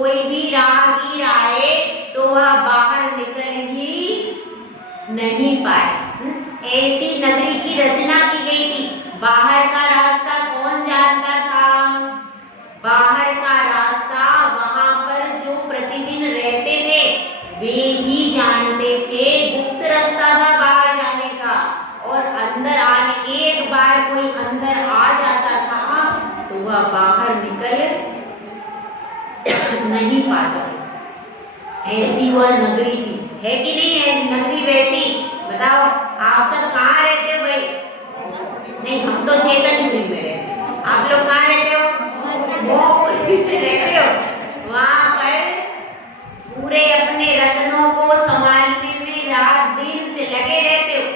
कोई भी राहगीर आए तो वह बाहर निकल ही नहीं पाए। ऐसी नगरी की रचना की गई थी। बाहर का रास्ता कौन जानता था? बाहर का रास्ता वहां पर जो प्रतिदिन रहते थे वे ही जानते थे। गुप्त रास्ता था बाहर जाने का, और अंदर आने, एक बार कोई अंदर आ जाता था तो वह बाहर निकल नहीं पाता। ऐसी वह नगरी थी, है कि नहीं है नगरी वैसी? बताओ आप सब कहाँ रहते हो भाई? नहीं, हम तो चेतनपुरी में रहते हैं। आप लोग कहाँ रहते हो? मोहपुरी में रहते हो। वहाँ पर पूरे अपने रत्नों को संभालने में रात दिन लगे रहते हो।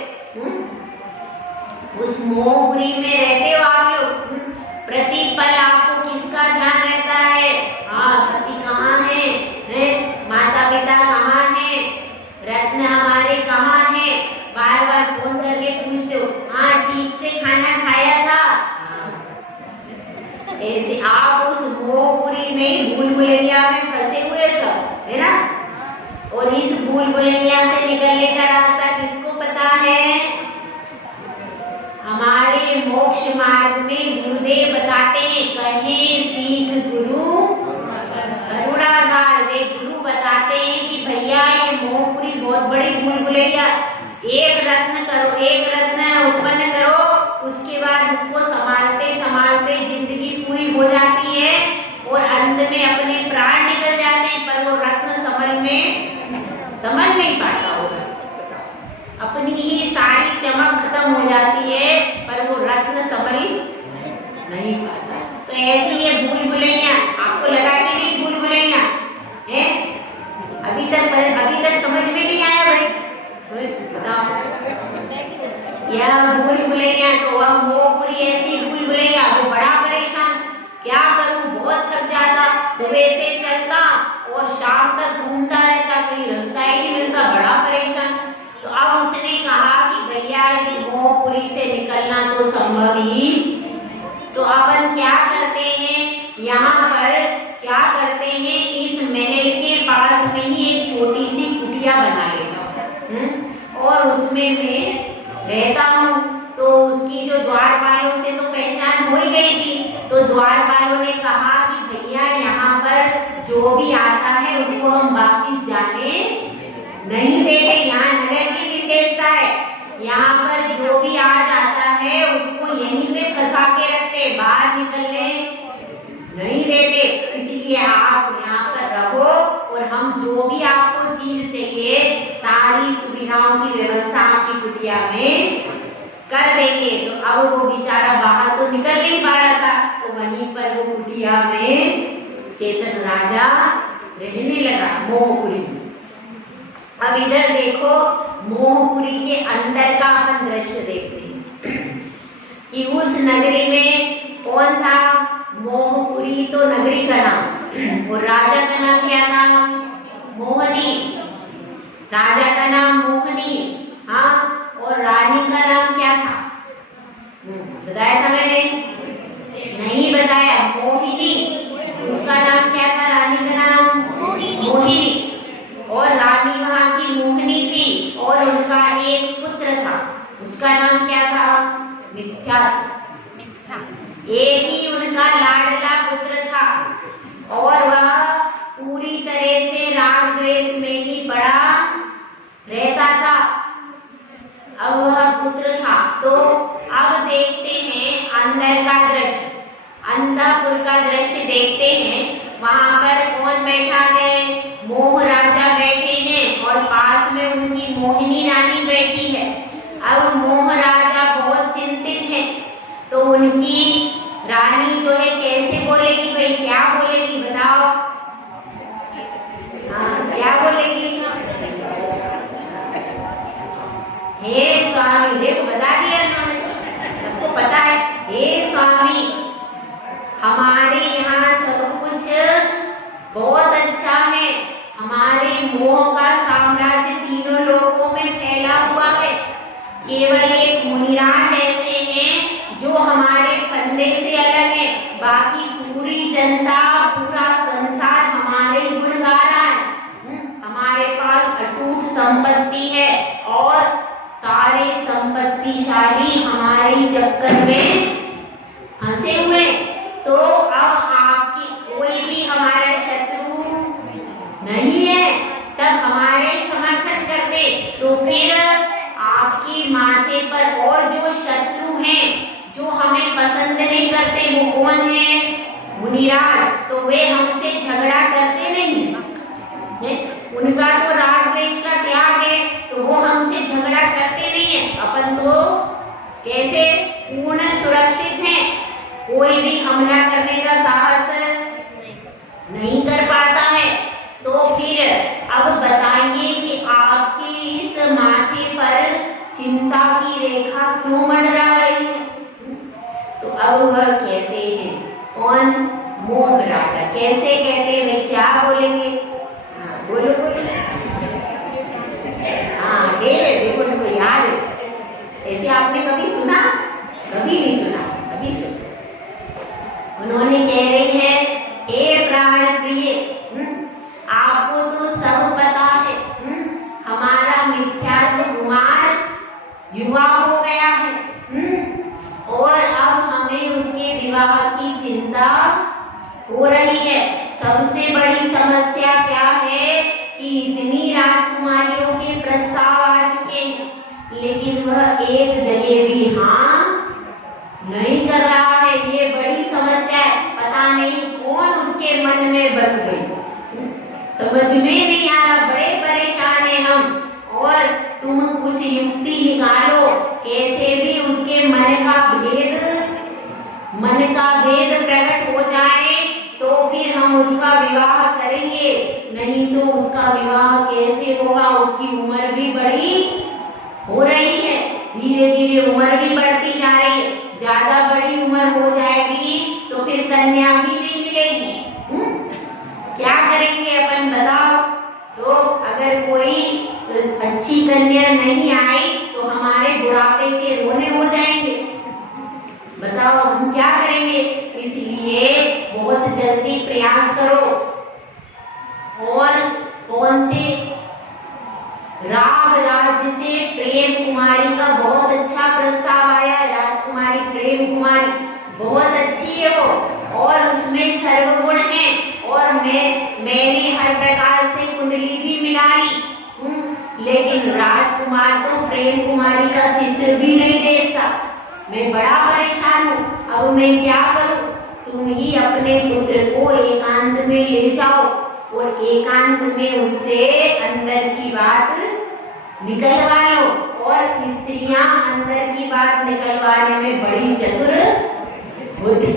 उस मोहपुरी में रहते हो आप लोग। प्रति पल आपको किसका ध्यान रहता है? हाँ, पति कहाँ है? माता पिता कहाँ है? रत्न हमारे कहाँ है? बार बार फोन करके पूछते हो, हाँ ठीक से खाना खाया था? ऐसे आप उस मोहपुरी में भूल भुलैया में फंसे हुए सब, है ना? और इस भूल भुलैया से निकलने का रास्ता किसको पता है? हमारे मोक्ष मार्ग में गुरुदेव बताते हैं, कहे सीख गुरु करुणाधार। वे गुरु बताते हैं कि भैया ये मोहपुरी बहुत बड़ी भूल भुलैया। एक रत्न करो, एक रत्न उत्पन्न करो, उसके बाद उसको संभालते संभालते जिंदगी पूरी हो जाती है और अंत में अपने प्राण निकल जाते हैं, पर वो रत्न समझ नहीं पाता होगा। अपनी ही सारी चमक खत्म हो जाती है पर वो रत्न समझ नहीं पाता। तो ऐसे ये भूल भुलैया, आपको लगा कि नहीं भूल भुलैया है? अभी तक समझ में नहीं आया भाई? बताओ, यह भूल भुलैया तो वह मोहपुरी ऐसी भूल भुलैया, वो बड़ा परेशान, क्या करूं, बहुत थक जाता, सुबह से चलता और शाम तक घूमता रहता, कहीं रास्ता ही नहीं मिलता, बड़ा परेशान। तो अब उसने कहा कि भैया इस मोहपुरी से निकलना तो संभव ही। तो अपन क्या करते हैं, यहाँ पर क्या करते हैं, इस महल के पास में ही एक छोटी सी कुटिया बना लेता हूँ और उसमें मैं रहता हूँ। तो उसकी जो द्वारपालों से तो पहचान हो ही गई थी, तो द्वारपालों ने कहा कि भैया यहाँ पर जो भी आता है उसको हम वापिस जाने नहीं देते। यहाँ नगर की विशेषता है, यहाँ पर जो भी आ जाता है उसको यहीं पे फंसा के रखते, बाहर निकलने नहीं देते। इसलिए आप यहाँ पर रहो और हम जो भी आपको चीज चाहिए सारी सुविधाओं की व्यवस्था आपकी कुटिया में कर देंगे। तो अब वो बेचारा बाहर तो निकल नहीं पा रहा था, तो वहीं पर वो कुटिया में चेतन राजा रहने लगा मोहपुरी में। अब इधर देखो, मोहपुरी के अंदर का अपन दृश्य देखते हैं कि उस नगरी में कौन था? मोहपुरी तो नगरी का नाम, और राजा का नाम क्या था? मोहनी। राजा का नाम मोहनी, हाँ, और रानी का नाम क्या था? बताया था मैंने? नहीं बताया, मोहिनी। उसका नाम क्या था? रानी का नाम मोहिनी। और रानी वहां की मोहिनी थी और उनका एक पुत्र था, उसका नाम क्या था? मिथ्या। एक ही उनका लाडला पुत्र था और वह पूरी तरह से राग द्वेष में ही बड़ा रहता था। अब वह पुत्र था। तो अब देखते हैं अंदर का दृश्य, अंतःपुर का दृश्य देखते हैं। वहां पर कौन बैठा है? मोह राजा बैठे हैं और पास में उनकी मोहिनी रानी बैठी है। अब मोह राजा बहुत चिंतित है, तो उनकी रानी जो है कैसे बोलेगी भाई? क्या बोलेगी बताओ? क्या बोलेगी? हे स्वामी, देखो बता दिया उन्होंने, सबको पता है। हे स्वामी, हमारे यहाँ सब कुछ बहुत अच्छा है, हमारे मोह का साम्राज्य तीनों लोकों में फैला हुआ है। केवल एक मुनिराज ऐसे हैं जो हमारे फंदे से अलग है, बाकी पूरी जनता, पूरा संसार हमारे सब में फंसे हुए। तो अब आपकी कोई भी हमारा शत्रु नहीं है, सब हमारे समर्थन करते। तो फिर आपके माथे पर और जो शत्रु हैं, जो हमें पसंद नहीं करते, वो कौन है? मुनिराज। तो वे हमसे झगड़ा करते नहीं, उनका तो राग द्वेष का त्याग है, तो वो हमसे झगड़ा करते नहीं है। अपन तो कैसे पूर्ण सुरक्षित हैं, कोई भी हमला करने का साहस नहीं कर पाता है। तो फिर अब बताइए कि आपके इस माथे पर चिंता की रेखा क्यों मंडरा रही है? तो अब वह कहते हैं, कौन? मोह राजा। कैसे कहते हैं वे, क्या बोलेंगे? हाँ बोलो बोलो। हाँ देखो उनको याद है। ऐसे आपने कभी सुना? कभी नहीं सुना, कभी सुना। उन्होंने कह रही है, हे प्राण प्रिय, आपको तो सब पता है, हमारा मिथ्यात्व कुमार युवा हो गया है, और अब हमें उसके विवाह की चिंता हो रही है। सबसे बड़ी समस्या क्या है कि इतनी राजकुमारियों के प्रस्ताव आ चुके हैं, लेकिन वह एक जगह भी हाँ नहीं कर रहा है। ये बड़ी समस्या है। पता नहीं कौन उसके मन में बस गई, समझ में नहीं आ रहा। बड़े परेशान हैं हम। और तुम कुछ युक्ति निकालो, कैसे भी उसके मन का भेद प्रकट हो जाए, तो फिर हम उसका विवाह करेंगे। नहीं तो उसका विवाह कैसे होगा? उसकी उम्र भी बड़ी हो रही है, धीरे धीरे उम्र भी बढ़ती जा रही है। ज्यादा बड़ी उम्र हो जाएगी तो फिर कन्या भी नहीं मिलेगी। क्या करेंगे अपन, बताओ? तो अगर कोई अच्छी कन्या नहीं आई तो हमारे बुढ़ापे के रोने हो जाएंगे। बताओ हम क्या करेंगे? इसलिए बहुत जल्दी प्रयास करो। और कौन से? राग राज्य से प्रेम कुमारी का बहुत अच्छा प्रस्ताव आया है। राजकुमारी प्रेम कुमारी बहुत अच्छी है वो, और उसमें सर्वगुण है। और मैंने हर प्रकार से कुंडली भी मिला ली, लेकिन राजकुमार तो प्रेम कुमारी का चित्र भी नहीं देखता। मैं बड़ा परेशान हूँ। अब मैं क्या करूँ? तुम ही अपने पुत्र को एकांत में ले जाओ और एकांत में उससे अंदर की बात निकलवा लो। और स्त्रियां अंदर की बात निकलवाने में बड़ी चतुर होती है,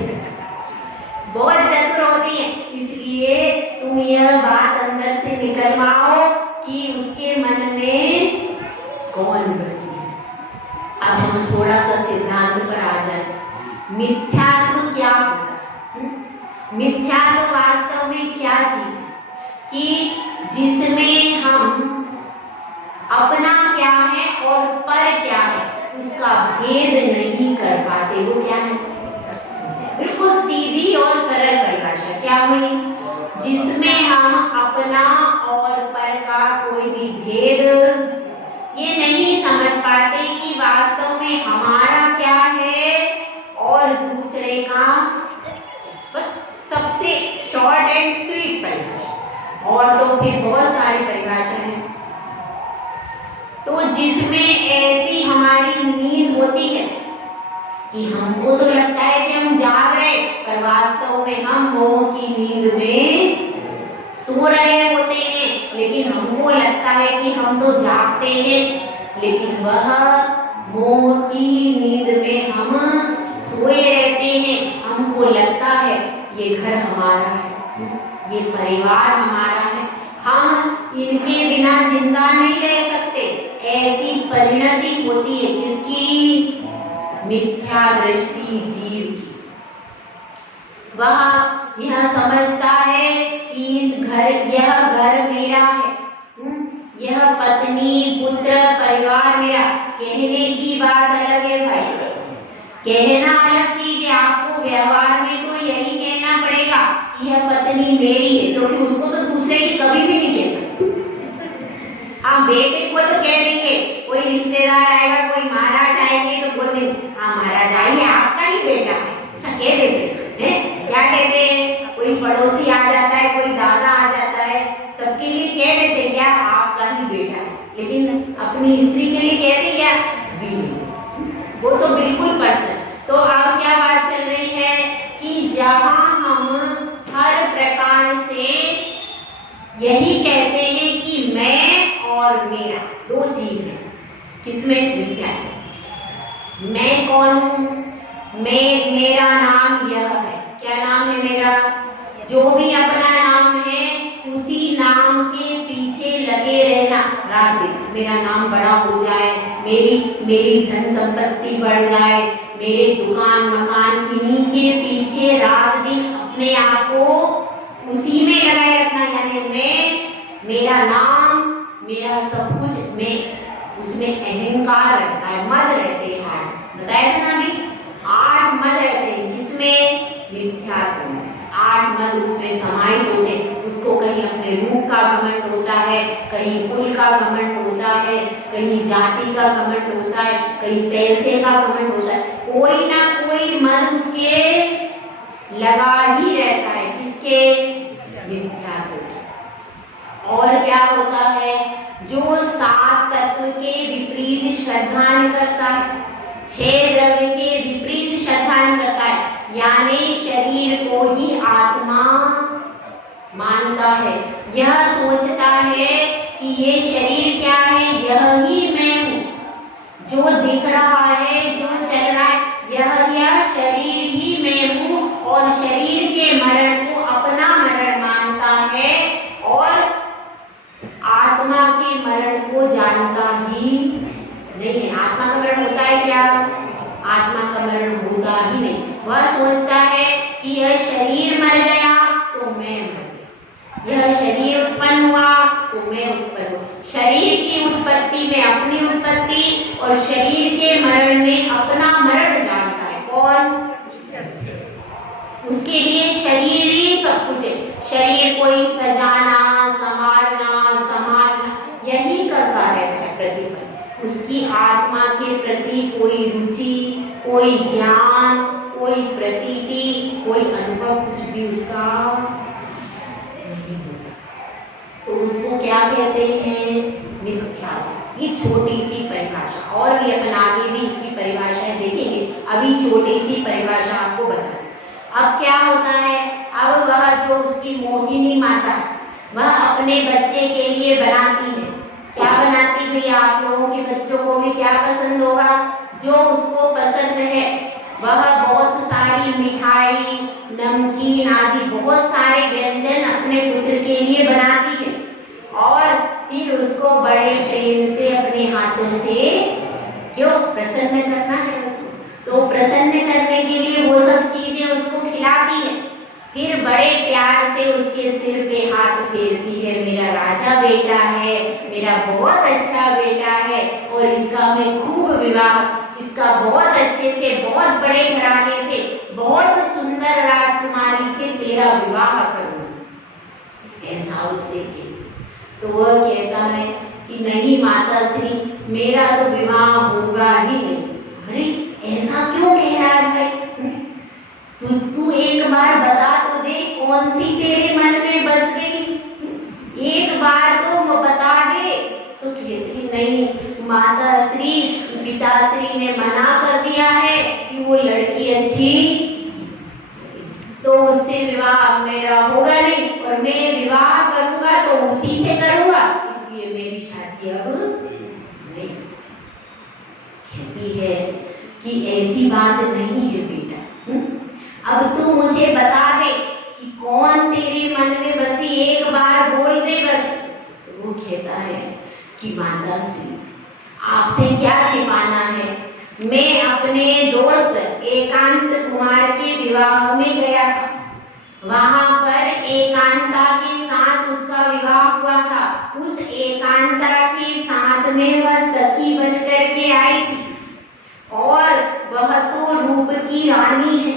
बहुत चतुर होती है। इसलिए तुम यह बात अंदर से निकलवाओ कि उसके मन में कौन बसी है। अब हम थोड़ा सा सिद्धांत पर आ जाए। मिथ्यात्व क्या होता है? मिथ्यात्व वास्तव में क्या चीज है कि जिसमें हम अपना क्या है और पर क्या है उसका भेद नहीं कर पाते। वो क्या है? बिल्कुल सीधी और सरल परिभाषा क्या हुई? जिसमें हम अपना और पर का कोई भी भेद ये नहीं समझ पाते कि वास्तव में हमारा क्या है और दूसरे का। बस सबसे शॉर्ट एंड स्वीट परिभाषा, और तो फिर बहुत सारी परिभाषा है। तो जिसमें ऐसी हमारी नींद होती है कि हमको तो लगता है कि हम जाग रहे, पर वास्तव में हम मोह की नींद में सो रहे होते हैं। लेकिन हमको लगता है कि हम तो जागते हैं, लेकिन वह मोह की नींद में हम सोए रहते हैं। हमको लगता है ये घर हमारा है, ये परिवार हमारा है, हम इनके बिना जिंदा नहीं रह सकते। ऐसी परिणति होती है किसकी? मिथ्या दृष्टि जीव की। वह यह समझता है कि यह घर मेरा है, यह पत्नी पुत्र परिवार मेरा। कहने की बात अलग है भाई, कहना अलग चीज है। आपको व्यवहार में तो यही कहना पड़ेगा कि यह पत्नी मेरी है, क्योंकि उसको तो दूसरे की कभी भी नहीं कह सकते। हाँ बेटे को तो कह देंगे, कोई रिश्तेदार आएगा, कोई महाराज आएंगे तो बोल दिन, हाँ महाराज आइए आपका ही बेटा है, ऐसा कह देते हैं। क्या कहते हैं, कोई पड़ोसी आ जाता है, कोई दादा आ जाता है, सबके लिए कह देते क्या आपका ही बेटा है, लेकिन अपनी स्त्री के लिए कहते क्या बीवी, वो तो बिल्कुल पर्सन। तो अब क्या बात चल रही है कि जहां हम हर प्रकार से यही कहते हैं कि मैं और मेरा, दो चीज है, किसमें मिथ्या है। मैं कौन हूं, मेरा नाम यह है, क्या नाम है मेरा, जो भी अपना नाम है उसी नाम के पीछे लगे रहना रात दिन, मेरा नाम बड़ा हो जाए, मेरी धन संपत्ति बढ़ जाए, मेरे दुकान मकान, इन्हीं के पीछे रात दिन अपने आप को उसी में लगाए रखना। यानी मेरा नाम, मेरा सब कुछ, मैं, उसमें अहंकार रहता है, मद रहते हैं। बताया था ना अभी, 8 मद रहते हैं, किसमें, मिथ्यात्व में 8 मद उसमें समाहित होते हैं। उसको कहीं अपने रूप का घमंड होता है, कहीं कुल का घमंड होता है, कहीं जाति का घमंड होता है, कहीं पैसे का घमंड होता है, कोई ना कोई मद उसके लगा ही रहता है, किसके, मिथ्यात्व। और क्या होता है, जो 7 तत्व के विपरीत श्रद्धान करता है, 6 द्रव्य के विपरीत श्रद्धान करता है, यानी शरीर को ही आत्मा मानता है, यह सोचता है कि ये शरीर क्या है, यह ही मैं हूँ, जो दिख रहा है, जो चल रहा है, यह शरीर ही मैं हूँ, और शरीर के मरण को अपना मरण मानता है, और आत्मा के मरण को जानता ही नहीं है। आत्मा का मरण होता है क्या, आत्मा का मरण होता ही नहीं। वह सोचता है कि यह शरीर मर गया तो मैं मर गया, यह शरीर उत्पन्न हुआ तो मैं उत्पन्न हुआ। शरीर की उत्पत्ति में अपनी उत्पत्ति और शरीर के मरण में अपना मरण जानता है कौन, उसके लिए शरीर ही सब कुछ है। शरीर कोई सजाना, संभालना यही करता रहता है प्रतिपल। उसकी आत्मा के प्रति कोई रुचि, कोई ज्ञान, कोई प्रतीति, कोई अनुभव कुछ भी उसका नहीं होता। तो उसको क्या कहते हैं, मिथ्या। ये छोटी सी परिभाषा, और भी अपन आगे भी इसकी परिभाषाएं देखेंगे, अभी छोटी सी परिभाषा आपको बता। अब क्या होता है, अब वह जो उसकी मोहिनी माता है, वह अपने बच्चे के लिए बनाती है, क्या बनाती भैया, आप लोगों के बच्चों को भी क्या पसंद होगा, जो उसको पसंद है, वह बहुत सारी मिठाई, नमकीन आदि बहुत सारे व्यंजन अपने पुत्र के लिए बनाती है, और फिर उसको बड़े प्रेम से अपने हाथों से क्यों प्रसन्न करना है उसको, तो प्रसन्न करने के लिए वो सब चीजें उसको खिलाती है, फिर बड़े प्यार से उसके सिर पे हाथ फेरती है, मेरा राजा बेटा है, मेरा बहुत अच्छा बेटा है, और इसका मैं खूब विवाह, इसका बहुत अच्छे से, बहुत बड़े घराने से, बहुत सुंदर राजकुमारी से तेरा विवाह करूं, ऐसा उससे कहती। तो वह कहता है कि नहीं माता श्री, मेरा तो विवाह होगा ही नहीं। अरे ऐसा क्यों कह रहा है भाई, तू एक बार बता तो दे, कौन सी तेरे मन में बस गई, एक बार तो बता दे। तो कहती नहीं माता श्री, पिताश्री ने मना कर दिया है कि वो लड़की अच्छी, तो उससे विवाह मेरा होगा नहीं, और मैं विवाह करूंगा तो उसी से करूंगा, इसलिए मेरी शादी अब नहीं। कहती है कि ऐसी बात नहीं है बेटा, अब तू मुझे बता दे कि कौन तेरे मन में बसी, एक बार बोल दे बस। तो वो कहता है कि माता श्री, आपसे क्या छिपाना है, मैं अपने दोस्त एकांत कुमार के विवाह में गया था, वहां पर एकांता के साथ उसका विवाह हुआ था, उस एकांता के साथ में वह सखी बन करके आई थी, और वह तो रूप की रानी है,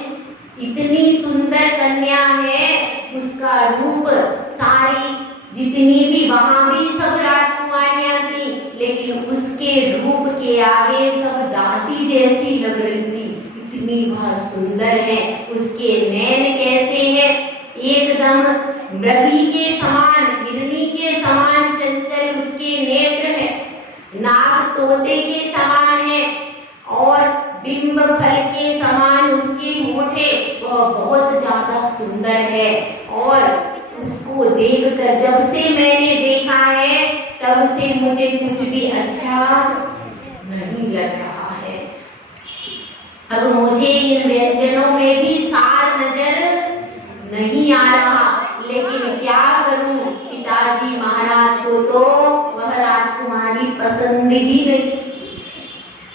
इतनी सुंदर कन्या है, उसका रूप, सारी जितनी भी वहां भी सब राजकुमारियां थी, लेकिन उसके रूप के आगे सब दासी जैसी लग रही थी, इतनी वह सुंदर है। उसके नैन कैसे हैं, एकदम मृगी के समान, हिरनी के समान चंचल उसके नेत्र है, नाक तोते के समान है और बिंब फल के समान उसके होठे, वह बहुत ज्यादा सुंदर है। और उसको देखकर जब से मैंने देखा है तब से मुझे कुछ भी अच्छा नहीं लग रहा है। अब मुझे इन व्यंजनों में भी सार नजर नहीं आ रहा, लेकिन क्या करूं, पिताजी महाराज को तो वह राजकुमारी पसंद ही नहीं।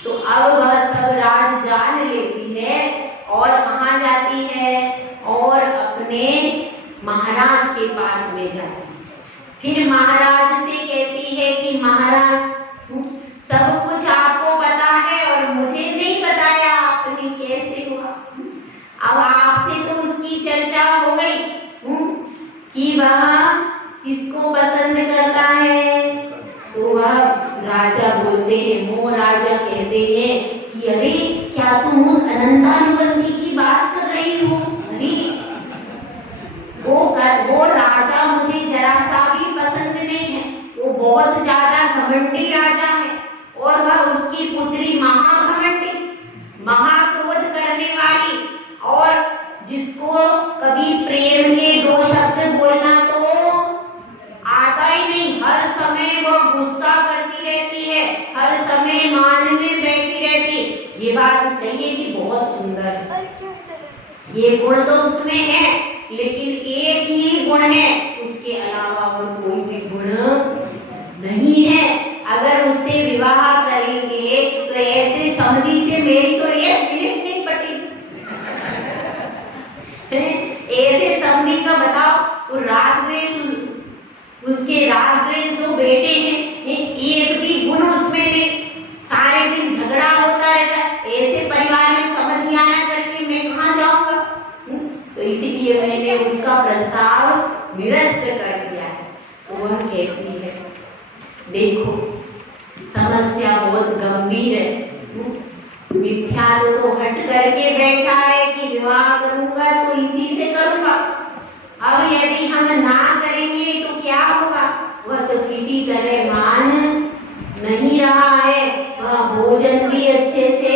तो अब वह सब राज जान लेती है और कहाँ जाती है, और अपने महाराज के पास में जाती है। फिर महाराज से कहती है कि महाराज, सब कुछ आपको पता है और मुझे नहीं बताया आपने, कैसे हुआ। अब आपसे तो उसकी चर्चा हो गई कि वह किसको पसंद करता है। तो वह राजा बोलते हैं, मोह राजा कहते हैं कि अरे क्या तुम उस अनंतानुबंधी की बात कर रही हो। अरे वो राजा मुझे जरा सा भी पसंद नहीं है, वो बहुत ज्यादा घमंडी राजा है और वह उसकी पुत्री महाघमंडी, महाक्रोध करने वाली, और जिसको कभी प्रेम के दो शब्द बोलना तो आता ही नहीं, हर समय वो गुस्सा करती रहती है, हर समय मान में बैठी रहती। ये बात सही है कि बहुत सुंदर है, ये गुण तो उसमें है, लेकिन एक ही गुण है, उसके अलावा और कोई भी गुण नहीं है। अगर उससे विवाह करेंगे तो ऐसे समझी से मेरी तो एक मिनट नहीं पटेगी। ऐसे समझी का बताओ, तो राग द्वेष, उनके राग द्वेष दो बेटे हैं, एक भी गुण उसमें नहीं, सारे दिन झगड़ा होता रहता है। ऐसे परिवार में समझ नहीं आना करके मैं कहाँ जाऊंगा। तो इसीलिए मैंने उसका प्रस्ताव निरस्त कर दिया है। तो वह कहती है, देखो समस्या बहुत गंभीर है, मिथ्या तो हट करके बैठा है कि विवाह करूंगा तो इसी से करूंगा। अब यदि हम ना करेंगे तो क्या होगा, वह तो किसी तरह मान नहीं रहा है, वह भोजन भी अच्छे से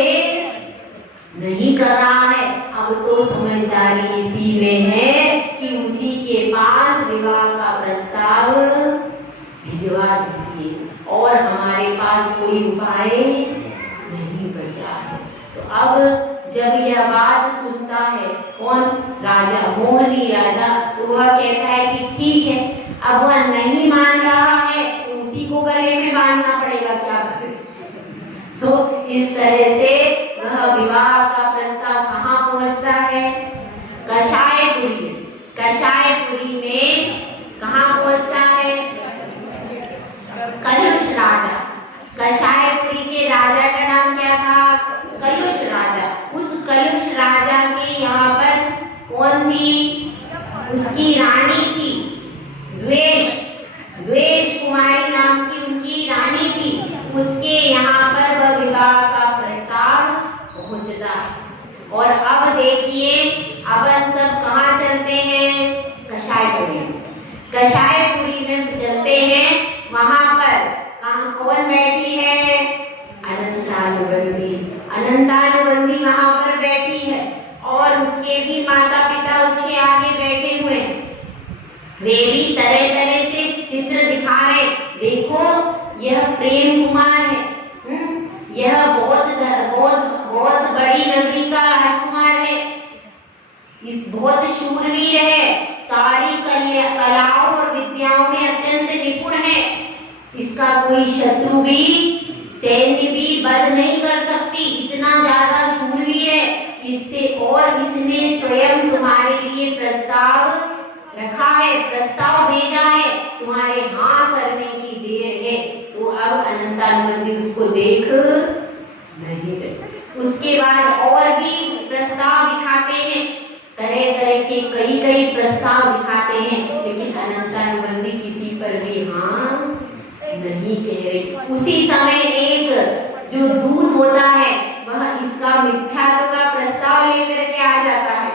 नहीं कर रहा है। अब तो समझदारी इसी में है कि उसी के पास विवाह का प्रस्ताव भिजवा दीजिए, और हमारे पास कोई उपाय नहीं बचा है। तो अब जब यह बात सुनता है कौन, राजा, मोहनी राजा, तो वह कहता है कि ठीक है, अब वह नहीं मान रहा है तो उसी को गले में बांधना पड़ेगा, क्या करें। तो इस तरह से वह विवाह का प्रस्ताव कहाँ पहुंचता है, कषायपुरी में। कषायपुरी में कहाँ पहुंचता है, कलुष राजा। कषायपुरी के राजा का नाम क्या था, कलुष राजा। उस कलुष राजा के यहाँ पर कौन थी, उसकी रानी थी, द्वेष कुमारी नाम की उनकी रानी थी। उसके यहाँ पर वह विवाह का प्रस्ताव पहुंचता है। और अब देखिए, अब सब कहाँ चलते हैं, कषायपुरी। कषायपुरी में चलते हैं, वहां पर कहाँ कौन बैठी है, अनंतानुबंधी। अनंतानुबंधी वहां पर बैठी है और उसके भी माता पिता उसके आगे बैठे हुए हैं। वे भी तरह तरह से चित्र दिखा रहे, देखो यह प्रेम कुमार है, यह बहुत बड़ी नगरी का राजकुमार है, इस बहुत शूरवीर है, सारी कलाओं और विद्याओं में अत्यंत निपुण है, इसका कोई शत्रु भी, सैन्य भी वध नहीं कर सकती, इतना ज्यादा शूरवीर है इससे। और इसने स्वयं तुम्हारे लिए प्रस्ताव रखा है, प्रस्ताव भेजा है, तुम्हारे हाँ करने की देर है। तो अब अनंतानुबंधी उसको देख नहीं कर सकते। उसके बाद और भी प्रस्ताव दिखाते हैं, तरह तरह के कई प्रस्ताव दिखाते हैं, लेकिन अनंतानुबंधी किसी पर भी हाँ नहीं कह रही। उसी समय एक जो दूत होता है वह इसका मिथ्यात्व का प्रस्ताव लेकर के आ जाता है,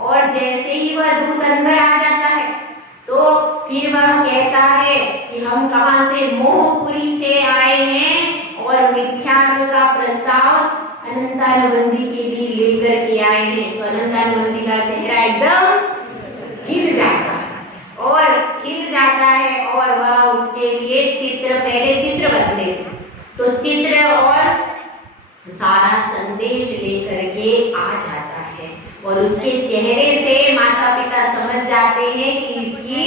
और जैसे ही वह दूत अंदर आ जाता है तो फिर वह कहता है कि हम कहां से, मोहपुरी से आए हैं और मिथ्यात्व का प्रस्ताव अनंतानुबंधी के लिए लेकर के आए हैं। तो अनंतानुबंधी का चेहरा एकदम खिल जाता है और खिल जाता है, और वह उसके लिए चित्र, पहले चित्र बनते तो चित्र और सारा संदेश लेकर के आ जाता है, और उसके चेहरे से माता पिता समझ जाते हैं कि इसकी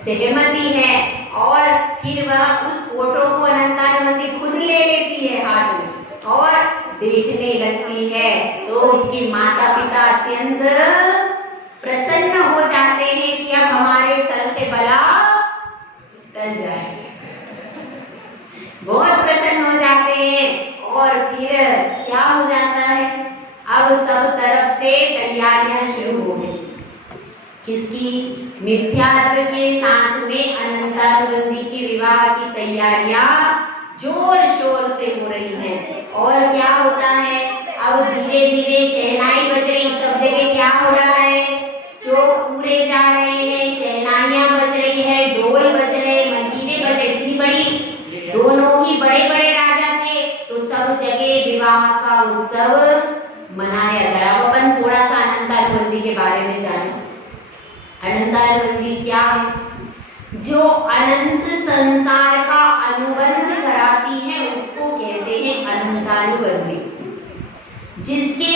सहमति है, और फिर वह उस फोटो को अनंतानुबंधी खुद ले लेती है हाथ में और देखने लगती है। तो इसके माता पिता अत्यंत प्रसन्न हो जाते हैं कि अब हमारे सर से बला टल जाए, बहुत प्रसन्न हो जाते हैं। और फिर क्या हो जाता है, अब सब तरफ से तैयारियां शुरू हो गई। किसकी? मिथ्यात्व के साथ में अनंतानुबंधी के विवाह की तैयारियां जोर शोर से हो रही हैं। और क्या होता है, अब धीरे धीरे शहनाई बज रही, सब जगह क्या हो रहा है, चौक पूरे जा रहे हैं, शहनाइयां बज रही है, ढोल बज रहे, मंजीरे बज रही। इतनी बड़ी, दोनों ही बड़े बड़े राजा थे, तो सब जगह विवाह का उत्सव मनाया जा रहा। अपन थोड़ा सा अनंतानुबंधी के बारे में जाने। अनंतानुबंधी क्या है? जो अनंत संसार का अनुबंध कराती है उसको कहते हैं अनंतानुबंधी। जिसके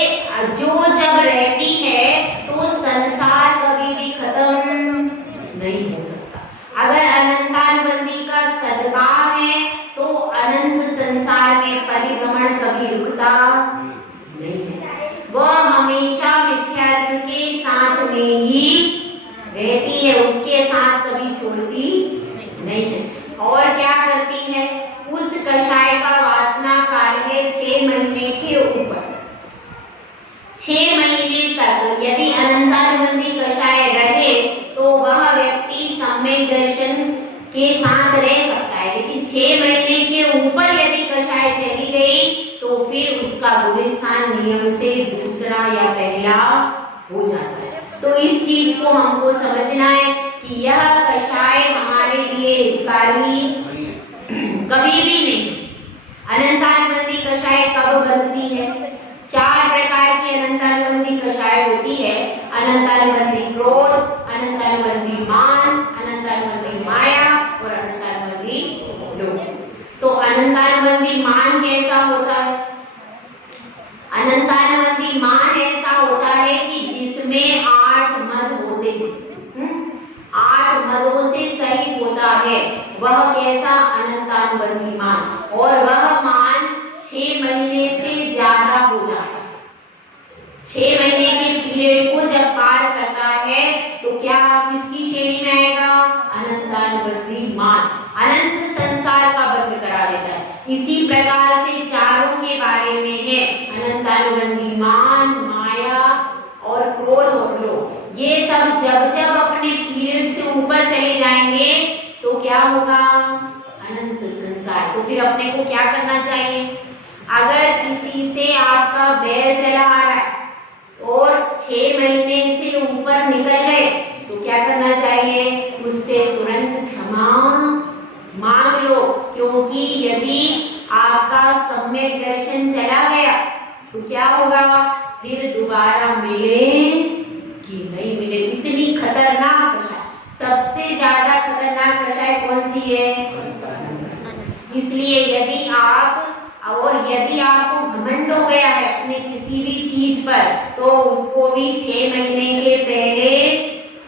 जो जब रहती है तो संसार कभी भी खत्म नहीं हो सकता। अगर अनंतानुबंधी का सद्भाव है तो अनंत संसार में परिभ्रमण कभी रुकता नहीं है। वह हमेशा मिथ्यात्व के साथ में ही रहती है, उसके साथ कभी छोड़ती नहीं है। और क्या करती है, उस कषाय का वासना काल है 6 महीने के ऊपर। 6 महीने तक यदि अनंतानुबंधी कषाय रहे तो वह व्यक्ति सम्यक दर्शन के साथ रह सकता है, लेकिन 6 महीने के ऊपर यदि कषाय चली गई तो फिर उसका गुलिस्थान नियम से दूसरा या पहला हो जाता है। तो इस चीज को हमको समझना है कि यह कषाय हमारे लिए हितकारी कभी भी नहीं। अनंतानुबंधी कषाय कब बनती है? 4 प्रकार की अनंतानुबंधी कषाय होती है। अनंतानुबंधी क्रोध, अनंतानुबंधी मान, अनंतानुबंधी माया और अनंतानुबंधी लोभ। तो अनंतानुबंधी मान कैसा होता है? अनंतानुबंधी मान ऐसा होता है कि जिसमें 8 मद होते हैं, 8 मदों से सहित होता है, वह कैसा? अनंतानुबंधी मान। और वह मान 6 महीने से ज्यादा हो जाता है। 6 महीने के पीरियड को जब पार करता है तो क्या किसकी श्रेणी में आएगा? अनंतानुबंधी मान। अनंत संसार का बंध करा देता है। इसी प्रकार से चारों के बारे में है, अनंतानुबंधी मान, माया और क्रोध और लोभ। ये सब जब जब अपने पीरियड से ऊपर चले जाएंगे तो क्या होगा? अनंत संसार। तो फिर अपने को क्या करना चाहिए? अगर किसी से आपका बैर चला आ रहा है और 6 महीने से ऊपर निकल गए तो क्या करना चाहिए? उससे तुरंत क्षमा मांग लो, क्योंकि यदि आपका सम्यक दर्शन चला गया तो क्या होगा? फिर दोबारा मिले कि नहीं मिले। इतनी खतरनाक कषाय, सबसे ज्यादा खतरनाक कषाय कौन सी है? इसलिए यदि आपको घमंड हो गया है अपने किसी भी चीज पर तो उसको भी 6 महीने के पहले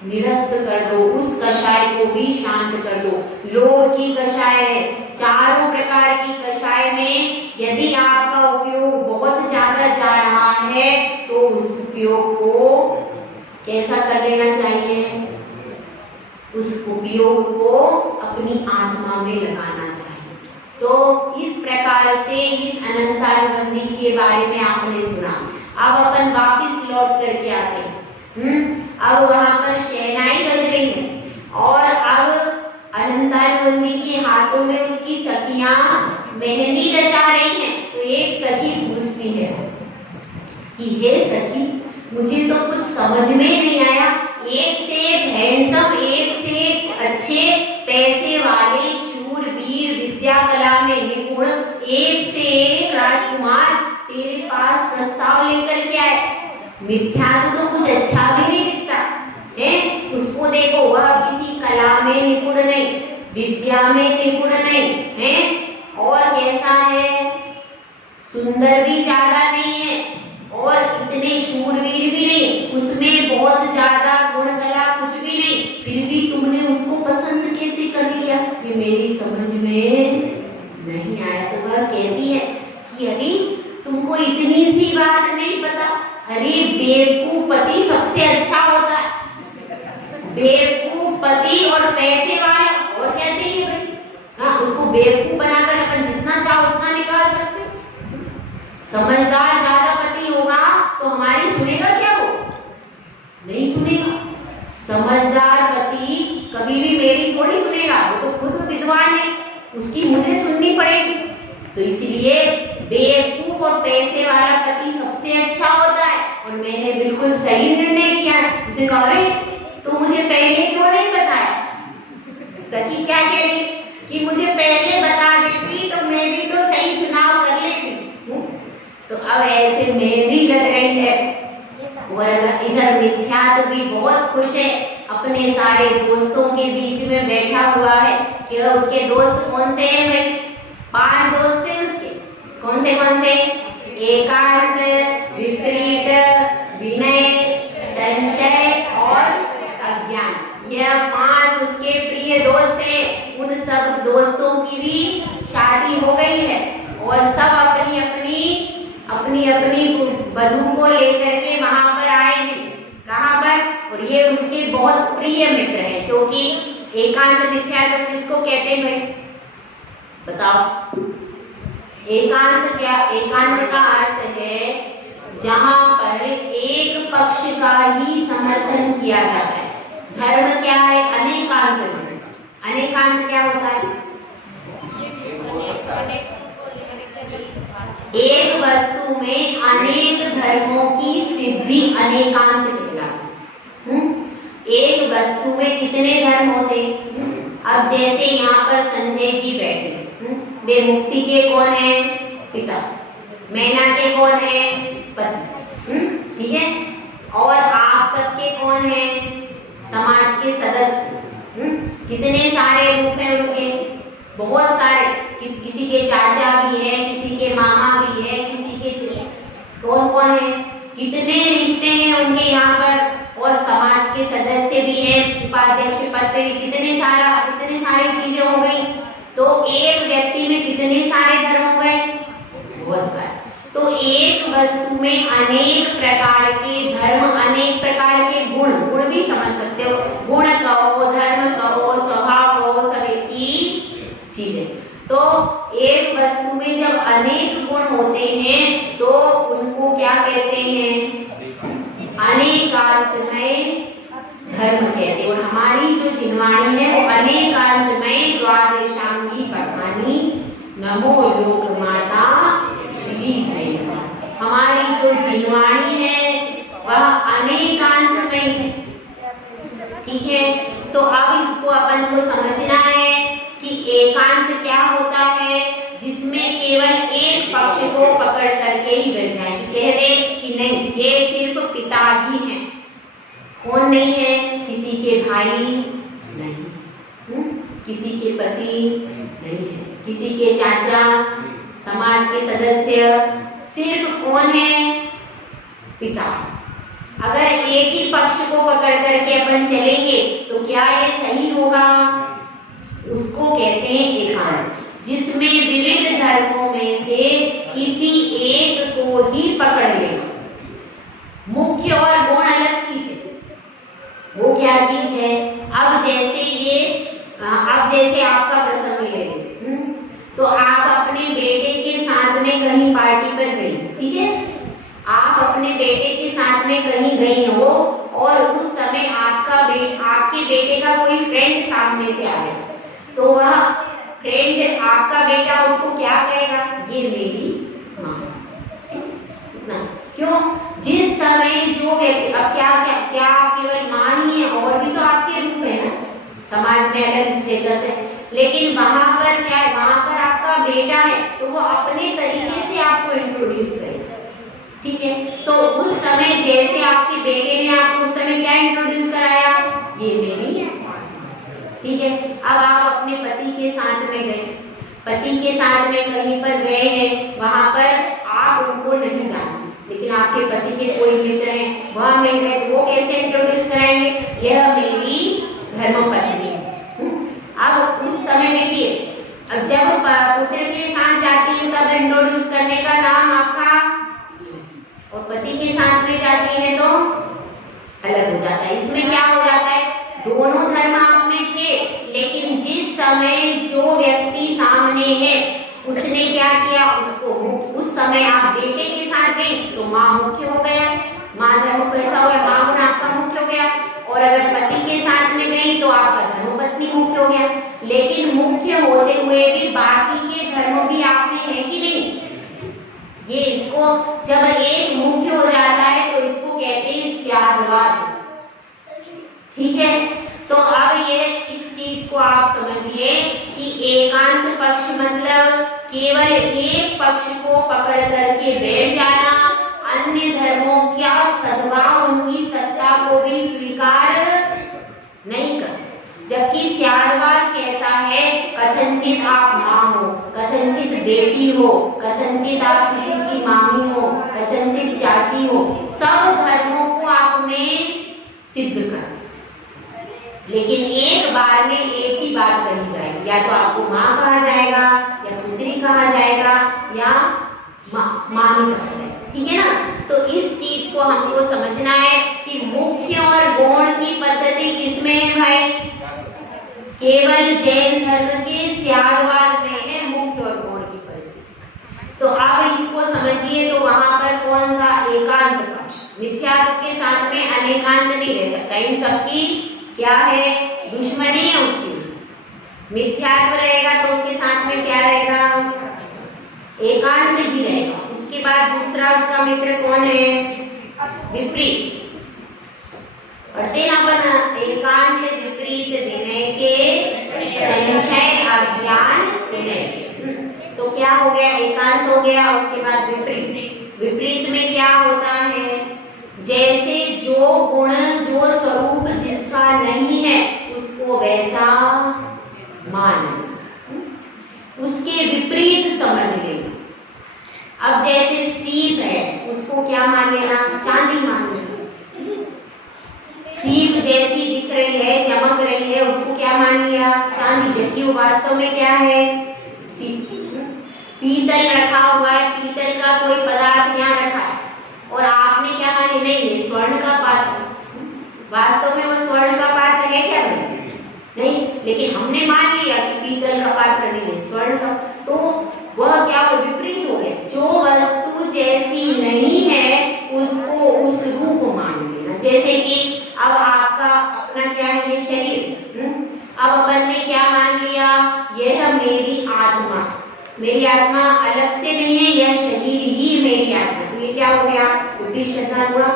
निरस्त कर दो, उस कषाय को भी शांत कर दो। लोभ की कषाय है। चारों प्रकार की कषाय में यदि आपका उपयोग बहुत ज्यादा जा रहा है तो उस उपयोग को कैसा कर लेना चाहिए? उस उपयोग को अपनी आत्मा में लगाना चाहिए। तो इस प्रकार से इस अनंतानुबंधी के बारे में आपने सुना। अब अपन वापिस लौट करके आते हैं। अब वहां पर शहनाई बज रही है और अब अनंतानुबंधी के हाथ बातों में उसकी सखियां मेहंदी रचा रही हैं। तो एक सखी पूछती है कि हे सखी, मुझे तो कुछ समझ में नहीं आया, एक से एक हैंडसम, एक से एक अच्छे पैसे वाले शूरवीर, विद्या कला में निपुण, एक से एक राजकुमार तेरे पास प्रस्ताव लेकर के आए। मिथ्या तो कुछ अच्छा भी नहीं दिखता है। उसको देखो, वह किसी कला में निपुण नहीं, विद्या में निपुण नहीं है, और कैसा है, सुंदर भी ज्यादा नहीं है और इतने शूरवीर भी नहीं, उसमें बहुत ज्यादा गुण कला कुछ भी नहीं, फिर भी तुमने उसको पसंद कैसे कर लिया, ये मेरी समझ में नहीं आया। तो वह कहती है कि अरे तुमको इतनी सी बात नहीं पता, अरे बेवकूफ पति सबसे अच्छा होता है, बेवकूफ पति और पैसे वाला, और क्या चाहिए भाई। हाँ, उसको बेवकूफ बनाकर अपन जितना चाहो उतना निकाल सकते। समझदार ज्यादा पति होगा तो हमारी सुनेगा क्या, वो नहीं सुनेगा। समझदार पति कभी भी मेरी थोड़ी सुनेगा, वो तो खुद विद्वान है, उसकी मुझे सुननी पड़ेगी। तो इसलिए बेवकूफ और पैसे वाला पति सबसे अच्छा होता है। और मैंने बिल्कुल सही निर्णय किया है। मुझे कह रहे तो मुझे पहले क्यों नहीं बताया। सखी क्या कह रही कि मुझे पहले बता देती तो मैं भी तो सही चुनाव कर लेती। तो अब ऐसे मेहंदी लग रही है और इधर मिथ्यात्व भी बहुत खुश है, अपने सारे दोस्तों के बीच में बैठा हुआ है कि उसके दोस्त कौन से हैं भाई, 5 दोस्त हैं उसके। कौन से एकांत, विपरीत, विनय, संशय और अज्ञान। यह 5 उसके प्रिय दोस्त हैं। उन सब दोस्तों की भी शादी हो गई है और सब अपनी अपनी वधू को लेकर के वहां पर आए हैं। कहां पर, और ये उसके बहुत प्रिय मित्र हैं। क्योंकि एकांत मिथ्यात्व किसको कहते हैं भाई, बताओ। एकांत क्या, एकांत का अर्थ है जहां पर एक पक्ष का ही समर्थन किया जाता है। धर्म क्या है, अनेकांत। अनेकांत क्या होता है, एक वस्तु में अनेक धर्मों की सिद्धि, अनेकांत कहलाता है। एक वस्तु में कितने धर्म होते हैं। अब जैसे यहाँ पर संजय जी बैठे, वे मुक्ति के कौन है, पिता, मैना के कौन है, पति, ठीक है। और आप सबके कौन है, समाज के सदस्य। कितने सारे रूप हैं उनके, बहुत सारे। किसी के चाचा भी है, किसी के मामा भी है, किसी के कौन कौन है, कितने रिश्ते हैं उनके यहाँ पर। और समाज के सदस्य भी हैं, उपाध्यक्ष पद पे भी कितने सारी चीजें हो गई। तो एक व्यक्ति में कितने सारे धर्म हो गए, बहुत सारे। तो एक वस्तु में अनेक प्रकार के धर्म, अनेक प्रकार के गुण भी समझ सकते हो। गुण कहो, धर्म कहो, स्वभाव कहो, सब एक ही चीज है। तो एक वस्तु में जब अनेक गुण होते हैं तो उनको क्या कहते हैं, अनेकांतमय धर्म कहते हैं। और हमारी जो जिनवाणी है वो अनेकांतमय द्वादशांगी पठानी नमो लोक माता श्री जय। हमारी जो जिनवाणी है वह अनेकांतमय है, ठीक है। तो अब इसको अपन को समझना है कि एकांत क्या होता है, जिसमें केवल एक पक्ष को पकड़ करके ही बैठ जाए, कह दे कि नहीं ये सिर्फ पिता ही है, कौन नहीं है, किसी के भाई नहीं, किसी के पति नहीं है, किसी के चाचा, समाज के सदस्य, सिर्फ कौन है, पिता। अगर एक ही पक्ष को पकड़ करके अपन चलेंगे तो क्या ये सही होगा, उसको कहते हैं एकांत, जिसमें विविध धर्मों में से किसी एक को ही पकड़ लेना। मुख्य और गौण अलग चीज है, वो क्या चीज है। अब जैसे आपका प्रसंग ले तो आप अपने बेटे के साथ में कहीं पार्टी पर गई, ठीक है। आप अपने बेटे के साथ में कहीं गई हो और उस समय आपके बेटे का कोई फ्रेंड सामने से आ गया, तो वह फ्रेंड आपका बेटा उसको क्या कहेगा, ये मेरी माँ। इतना क्यों, जिस समय जो व्यक्ति, अब क्या क्या क्या केवल माँ ही है, और भी तो आपके रूप है ना, समाज में अलग स्टेटस है, लेकिन वहां पर क्या है, वहां पर आपका बेटा है तो वो अपने तरीके से आपको इंट्रोड्यूस करेगा, ठीक है। तो उस समय जैसे आपके बेटे ने आपको उस समय क्या इंट्रोड्यूस कराया, ये मेरी है, ठीक है। अब आप अपने पति के साथ में गए, पति के साथ में कहीं पर गए हैं, वहां पर आप उनको नहीं जानते, लेकिन आपके पति के कोई मित्र हैं, वहां मिल गए, तो वो कैसे इंट्रोड्यूस कराएंगे, यह मेरी धर्मपत्नी है। अब उस समय देखिए, अब जब पुत्र के साथ जाती है तब इंट्रोड्यूस करने का नाम आपका, और पति के साथ में जाती है तो अलग हो जाता है। इसमें क्या हो जाता है, दोनों धर्म आप में थे, लेकिन जिस समय जो व्यक्ति सामने है उसने क्या किया, उसको उस समय आप बेटे के साथ गए तो माँ मुख्य हो गया, माँ धर्म कैसा हो गया, माँ गुण आपका मुख्य हो गया, और अगर पति के साथ में गई तो आपका धर्मपत्नी मुख्य हो गया। लेकिन मुख्य होते हुए भी बाकी के धर्म भी आप में है कि नहीं, ये इसको जब एक मुख्य हो जाता है तो इसको कहते हैं स्यादवाद, ठीक है। तो अब ये इस चीज को आप समझिए कि एकांत पक्ष मतलब केवल एक पक्ष को पकड़ करके बैठ जाना, अन्य धर्मों क्या सद्भाव उनकी सत्ता को भी स्वीकार नहीं कर, जबकि स्यादवाद कहता है कथनचित आप माँ हो, कथनचित बेटी हो, कथनचित आप किसी की मामी हो, कथनचित चाची हो, सब धर्मों को आप में सिद्ध कर, लेकिन एक बार में एक ही बात कही जाएगी, या तो आपको माँ कहा जाएगा, या पुत्री कहा जाएगा, या मामी कहा जाएगा, ठीक है ना। तो इस चीज को हमको समझना है कि मुख्य और गौण की पद्धति किसमें है भाई, केवल जैन धर्म के स्यादवाद में है मुख्य और गौण की परिस्थिति। तो अब इसको समझिए, तो वहां पर कौन था, एकांत पक्ष, मिथ्यात्व के साथ में अनेकांत नहीं रह सकता, इन सबकी क्या है, दुश्मनी है उसकी। मिथ्यात्व रहेगा तो उसके साथ में क्या रहेगा, एकांत ही रहेगा। उसके बाद दूसरा उसका मित्र कौन है, विपरीत। पढ़ते ना अपन, एकांत विपरीत विनय के संशय अज्ञान विनय। तो क्या हो गया, एकांत हो गया, उसके बाद विपरीत। विपरीत में क्या होता है, जैसे जो गुण जो स्वरूप जिसका नहीं है उसको वैसा मान, उसके विपरीत समझ लेना। अब जैसे सीप है, उसको क्या मान लेना, चांदी मान लेना। सीप जैसी दिख रही है, चमक रही है, उसको क्या मान लिया, चांदी, जबकि वो वास्तव में क्या है, सीप। पीतल रखा हुआ है, पीतल का कोई पदार्थ यहाँ रखा है, और आपने क्या मान लिया, नहीं ये स्वर्ण का पात्र, वास्तव में वो स्वर्ण का पात्र है क्या, नहीं, लेकिन हमने मान लिया कि पीतल का पात्र नहीं है, स्वर्ण का। तो वह क्या हो, विपरीत हो गया। जो वस्तु जैसी नहीं है उसको उस रूप मान लेना। जैसे कि अब आपका अपना क्या है, ये शरीर, अब अपन ने क्या मान लिया, यह मेरी आत्मा, मेरी आत्मा अलग से नहीं है, यह शरीर ही मेरी आत्मा। तो ये क्या हो गया, विपरीत शब्द हुआ,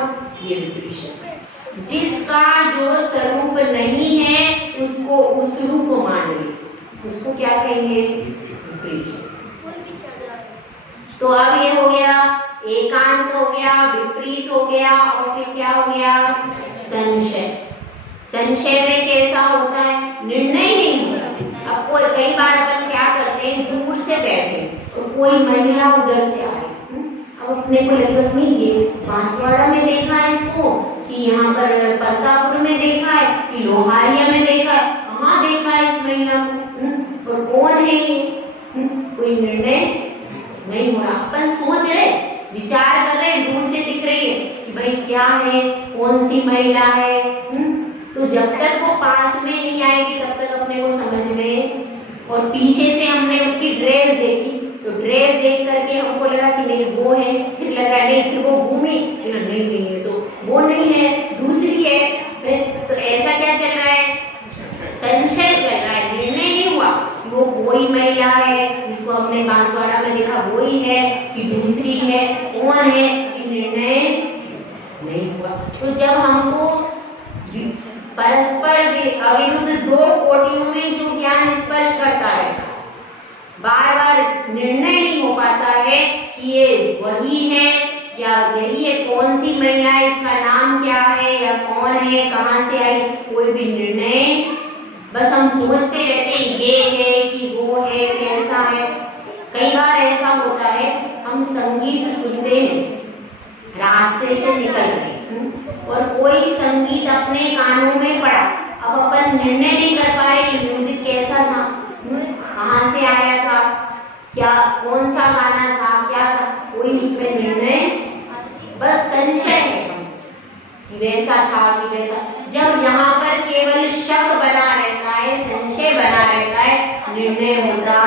ये विपरीत शब्द। जिसका जो स्वरूप नहीं है उसको उस रूप को मान ले, उसको क्या कहेंगे, विपरीत शब्द। तो अब ये हो गया, एकांत हो गया, विपरीत हो गया, और फिर क्या हो गया, संशय। संशय में कैसा होता है, निर्णय नहीं होता। अब कोई, कई बार अपन क्या करते हैं, दूर से बैठे तो कोई महिला उधर से आए, अब अपने को लगता नहीं, ये बांसवाड़ा में देखा है इसको, कि यहाँ पर परतापुर में देखा है, कि लोहारिया में देखा है, कहाँ देखा है इस महिला को, और कौन है ये, कोई निर्णय नहीं हो रहा। अपन सोच रहे, विचार कर रहे, दूर से दिख रही है कि भाई क्या है, कौन सी महिला है, तो जब तक वो पास में नहीं आएगी तब तक अपने को समझ में, और पीछे से हमने उसकी ड्रेस देखी तो ड्रेस देख करके हमको लगा कि नहीं वो है, फिर लगा नहीं, फिर वो घूमी, फिर नहीं है, तो वो नहीं है, दूसरी है, फिर तो ऐसा क्या चल रहा है, संशय चल रहा है, निर्णय नहीं हुआ कि वो वही महिला है जिसको हमने बांसवाड़ा में देखा, वही है कि दूसरी है, कौन है, कि निर्णय नहीं हुआ। तो जब हमको परस्पर अविरुद्ध दो कोटियों में जो ज्ञान स्पर्श करता है, बार बार निर्णय नहीं हो पाता है कि ये वही है या यही है, कौन सी महिला है, इसका नाम क्या है, या कौन है, कहाँ से आई, कोई भी निर्णय, बस हम सोचते रहते हैं ये है कि वो है, कैसा है। कई बार ऐसा होता है, हम संगीत सुनते हैं, रास्ते से निकल गए और कोई संगीत अपने कानों में पड़ा, अब अपन निर्णय नहीं कर पाए म्यूजिक कैसा था, कहाँ से आया था, क्या कौन सा गाना था, क्या था, कोई उसमें निर्णय, बस संशय है कि वैसा था कि वैसा। जब यहाँ पर केवल शक बना रहता है, संशय बना रहता है, निर्णय होता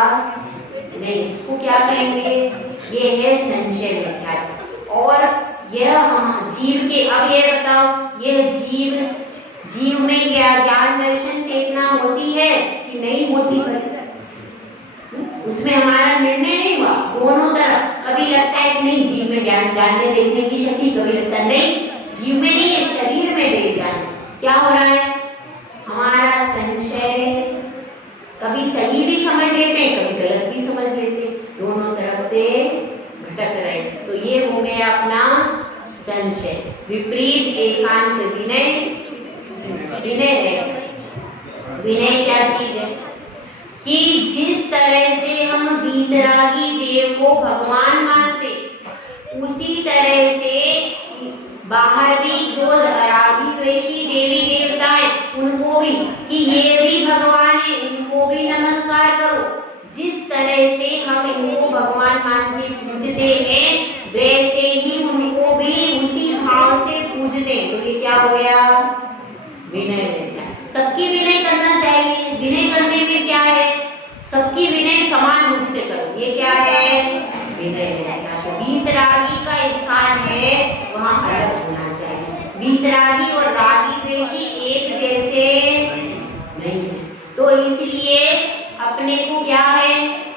नहीं, उसको क्या कहेंगे, ये है संशय व्याख्या। और यह हम जीव के, अब ये बताओ, यह जीव में ज्ञान दर्शन चेतना होती है कि नहीं होती है? उसमें हमारा निर्णय नहीं हुआ, दोनों तरफ। कभी लगता है कि नहीं जीव में ज्ञान जानने देखने की शक्ति, कभी लगता है नहीं जीव में नहीं है, शरीर में देख जाना। क्या हो रहा है, हमारा संशय, कभी सही भी समझ लेते हैं, कभी गलत भी समझ लेते हैं, दोनों तरफ से भटक रहे। तो ये हो गया अपना संशय। विपरीत एकांत विनय, विनय है, विनय क्या चीज है कि जिस तरह से हम वीतरागी देव को भगवान मानते, उसी तरह से बाहर भी जो रागी द्वेषी देवी देवता है उनको भी, कि ये भी भगवान है, इनको भी नमस्कार करो। जिस तरह से हम इनको भगवान मान के पूजते हैं, वैसे ही उनको भी उसी भाव से पूजते हैं। तो ये क्या हो गया, विनय है। सबकी विनय करना चाहिए। विनय करने में क्या है, सबकी विनय समान रूप से करो, ये क्या है, विनय है। वीतरागी का स्थान है वहाँ अलग होना चाहिए। वीतरागी और रागी द्वेषी एक जैसे नहीं है, तो इसलिए अपने को क्या है,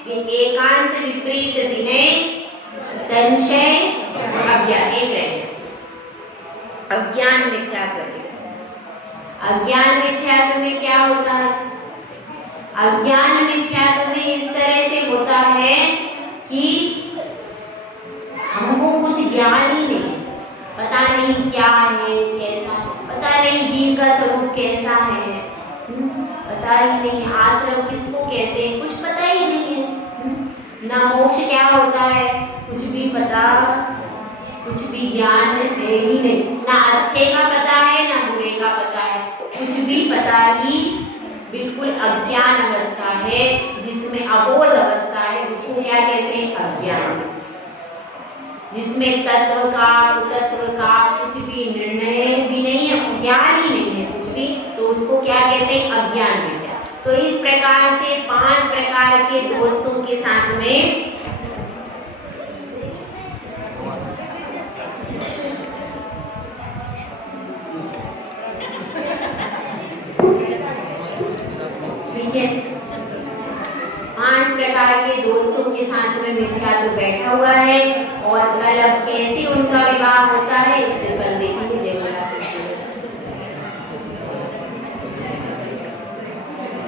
एकांत विपरीत विनय, संशय, अज्ञान, एक रहे अज्ञान मिथ्यात्व। अज्ञान मिथ्यात्व में क्या होता है, अज्ञान मिथ्यात्व में इस तरह से होता है कि हमको कुछ ज्ञान ही नहीं, पता नहीं क्या है, कैसा, पता नहीं जीव का स्वरूप कैसा है, पता ही नहीं आश्रम किसको कहते हैं, कुछ पता ही नहीं है, ना मोक्ष क्या होता है, कुछ भी पता, कुछ भी ज्ञान है ही नहीं, ना अच्छे का पता है ना बुरे का पता है, कुछ भी पता ही, बिल्कुल अज्ञान अवस्था है, जिसमें अबोध अवस्था है, उसको क्या कहते हैं, अज्ञान। जिसमें तत्व का कुतत्व का कुछ भी निर्णय भी नहीं है, ज्ञान ही नहीं है कुछ भी, तो उसको क्या कहते हैं, अज्ञान विद्या। तो इस प्रकार से 5 प्रकार के दोस्तों के साथ में ठीक है, 5 प्रकार के दोस्तों के साथ में मिथ्यात्व बैठा हुआ है, और कल अब कैसे उनका विवाह होता है इससे